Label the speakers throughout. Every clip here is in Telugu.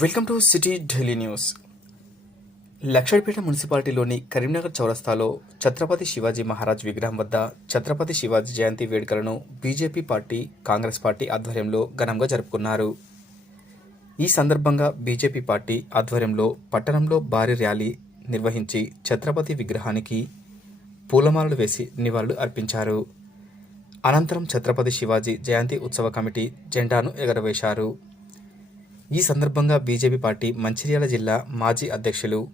Speaker 1: Welcome to city Delhi news. Luxettipet మున్సిపాలిటీలోని Karimnagar చౌరస్తాలో ఛత్రపతి శివాజీ మహారాజ్ విగ్రహం వద్ద ఛత్రపతి శివాజీ జయంతి వేడుకలను బీజేపీ పార్టీ కాంగ్రెస్ పార్టీ ఆధ్వర్యంలో ఘనంగా జరుపుకున్నారు. ఈ సందర్భంగా బీజేపీ పార్టీ ఆధ్వర్యంలో పట్టణంలో భారీ ర్యాలీ నిర్వహించి ఛత్రపతి విగ్రహానికి పూలమాలలు వేసి నివాళులు అర్పించారు. అనంతరం ఛత్రపతి శివాజీ జయంతి ఉత్సవ కమిటీ జెండాను ఎగరవేశారు. ఈ సందర్భంగా బీజేపీ పార్టీ మంచిర్యాల జిల్లా మాజీ అధ్యక్షులు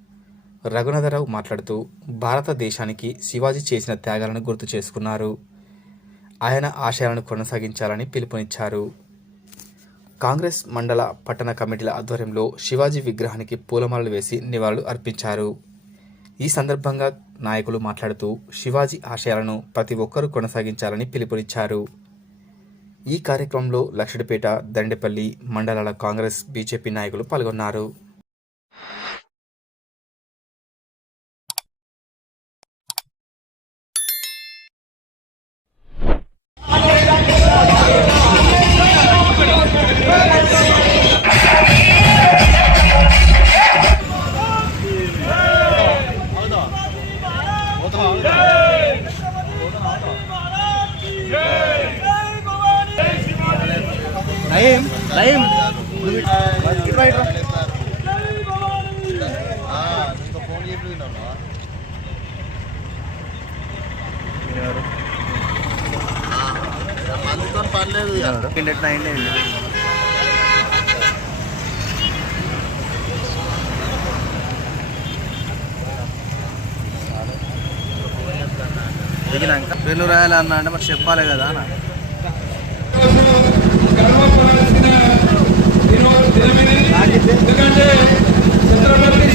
Speaker 1: రఘునాథరావు మాట్లాడుతూ భారతదేశానికి శివాజీ చేసిన త్యాగాలను గుర్తు చేసుకున్నారు. ఆయన ఆశయాలను కొనసాగించాలని పిలుపునిచ్చారు. కాంగ్రెస్ మండల పట్టణ కమిటీల ఆధ్వర్యంలో శివాజీ విగ్రహానికి పూలమాలలు వేసి నివాళులు అర్పించారు. ఈ సందర్భంగా నాయకులు మాట్లాడుతూ శివాజీ ఆశయాలను ప్రతి ఒక్కరూ కొనసాగించాలని పిలుపునిచ్చారు. ఈ కార్యక్రమంలో లక్షడిపేట దండేపల్లి మండలాల కాంగ్రెస్ బీజేపీ నాయకులు పాల్గొన్నారు.
Speaker 2: ఇట్రా
Speaker 3: మందితో పర్లేదు ఇక.
Speaker 2: కిందటి నైన్ దిగినాక పెన్ను రాయాలి అన్న అంటే మరి చెప్పాలి కదా అన్న.
Speaker 4: ఎందుకంటే ఛత్రపతి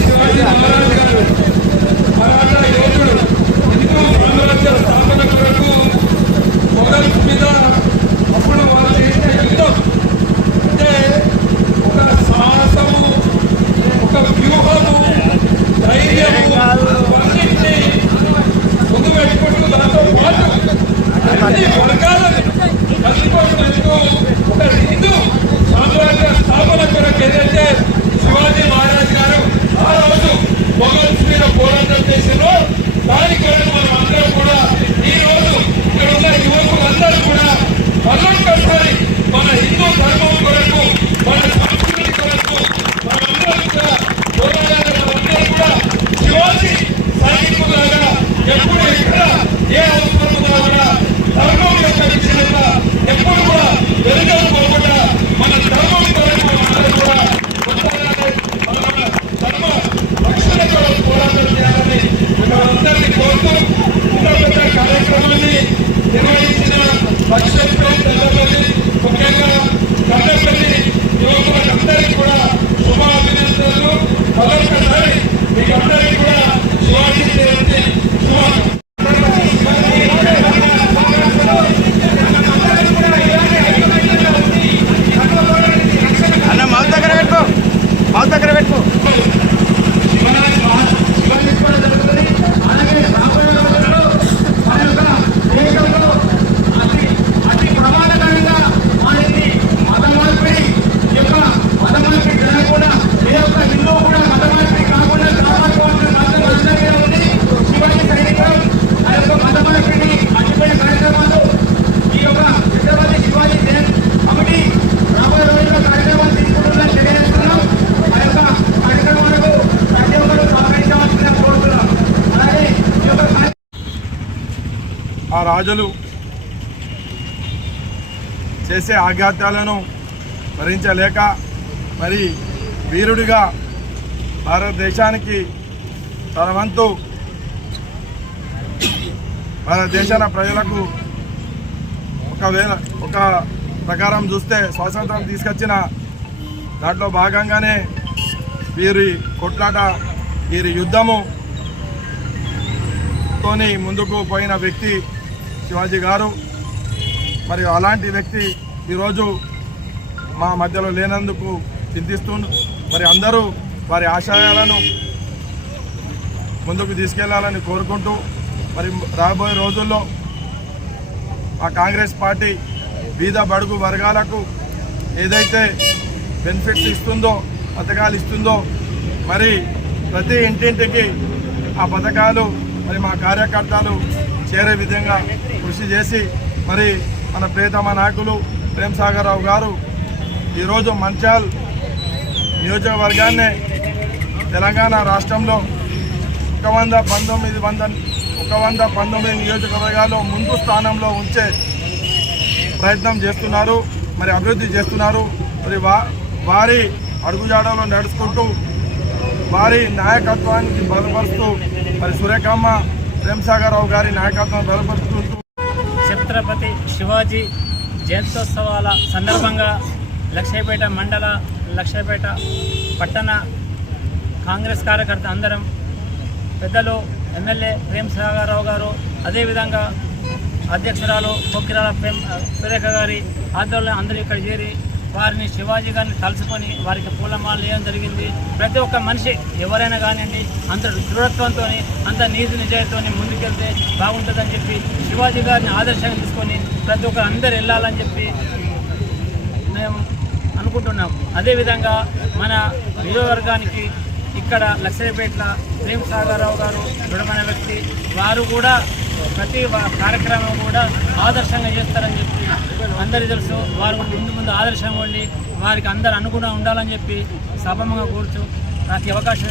Speaker 4: ఆ
Speaker 5: రాజులు చేసే ఆఘాత్యాలను భరించలేక మరి వీరుడిగా భారతదేశానికి తన వంతు భారతదేశాల ప్రజలకు ఒకవేళ ఒక ప్రకారం చూస్తే స్వాతంత్రం తీసుకొచ్చిన దాంట్లో భాగంగానే వీరి కొట్లాట వీరి యుద్ధము తోని ముందుకు పోయిన వ్యక్తి శివాజీ గారు మరియు అలాంటి వ్యక్తి ఈరోజు మా మధ్యలో లేనందుకు చింతిస్తూ మరి అందరూ వారి ఆశయాలను ముందుకు తీసుకెళ్ళాలని కోరుకుంటూ మరి రాబోయే రోజుల్లో మా కాంగ్రెస్ పార్టీ బీద బడుగు వర్గాలకు ఏదైతే బెనిఫిట్స్ ఇస్తుందో పథకాలు ఇస్తుందో మరి ప్రతి ఇంటింటికి ఆ పథకాలు మరి మా కార్యకర్తలు చేరే విధంగా కృషి చేసి మరి మన ప్రియతమ నాయకులు ప్రేమ్ రావు గారు ఈరోజు మంచాల్ నియోజకవర్గాన్ని తెలంగాణ రాష్ట్రంలో ఒక వంద పంతొమ్మిది వంద ఒక వంద పంతొమ్మిది నియోజకవర్గాల్లో ముందు స్థానంలో ఉంచే ప్రయత్నం చేస్తున్నారు మరి అభివృద్ధి చేస్తున్నారు. మరి వా వారి అడుగుజాడలో నడుచుకుంటూ వారి నాయకత్వానికి బలపరుస్తూ మరి సురేఖమ్మ ప్రేమసాగరరావు గారి నాయకత్వం బలపరుచుకుంటూ
Speaker 3: ఛత్రపతి శివాజీ జయంత్యోత్సవాల సందర్భంగా లక్ష్మీపేట మండల లక్ష్మీపేట పట్టణ కాంగ్రెస్ కార్యకర్త అందరం పెద్దలు ఎమ్మెల్యే ప్రేమ్ సాగర్రావు గారు అదేవిధంగా అధ్యక్షురాలు పొక్కిరాల ప్రేమ్ సురేఖ గారి ఆధ్వర్యంలో అందరూ ఇక్కడ చేరి వారిని శివాజీ గారిని కలుసుకొని వారికి పూలమాల వేయడం జరిగింది. ప్రతి ఒక్క మనిషి ఎవరైనా కానివ్వండి అంత దృఢత్వంతో అంత నీతి నిజాయితీతో ముందుకెళ్తే బాగుంటుందని చెప్పి శివాజీ గారిని ఆదర్శంగా తీసుకొని ప్రతి ఒక్కరు అందరు వెళ్ళాలని చెప్పి మేము అనుకుంటున్నాం. అదేవిధంగా మన నియోజకవర్గానికి ఇక్కడ లక్ష్మీపేట్ల ప్రేమ్ సాగర్రావు గారు దృఢమైన వ్యక్తి. వారు కూడా ప్రతి కార్యక్రమం కూడా ఆదర్శంగా చేస్తారని చెప్పి అందరికీ తెలుసు. వారు ముందు ముందు ఆదర్శంగా ఉండి వారికి అందరు అనుగుణంగా ఉండాలని చెప్పి సభమంగా కూర్చు. నాకు అవకాశం